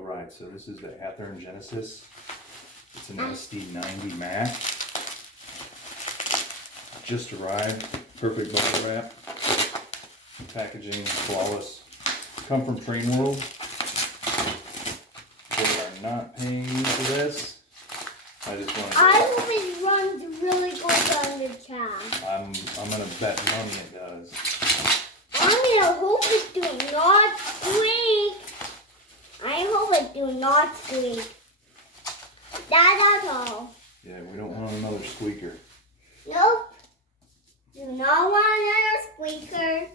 Alright, so this is the Athearn Genesis. It's an SD90MAC. Just arrived. Perfect bubble wrap. Packaging flawless. Come from Train World. They are not paying me for this. I just wanted to... I hope it runs really good on the chat. I'm gonna bet money it does. I hope it do not squeak. I hope it do not squeak. That's all. Yeah, we don't want another squeaker. Nope. Do not want another squeaker.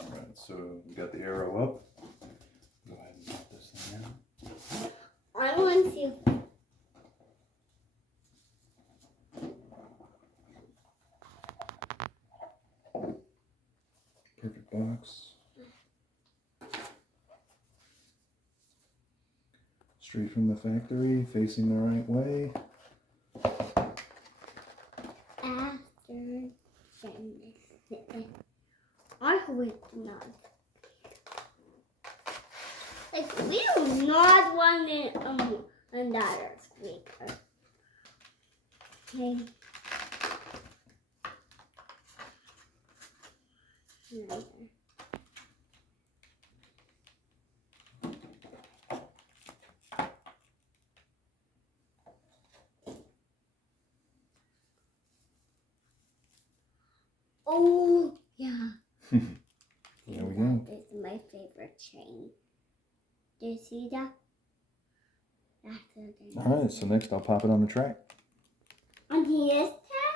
Alright, so we got the arrow up. Go ahead and pop this thing in. I want to see. Perfect box. Straight from the factory, facing the right way. After I hope it do not. Like, we do not want it, another squeaker. Okay. Oh, yeah. There we go. This is my favorite chain. Do you see that? That's the thing. Alright, so next I'll pop it on the track. On this tag?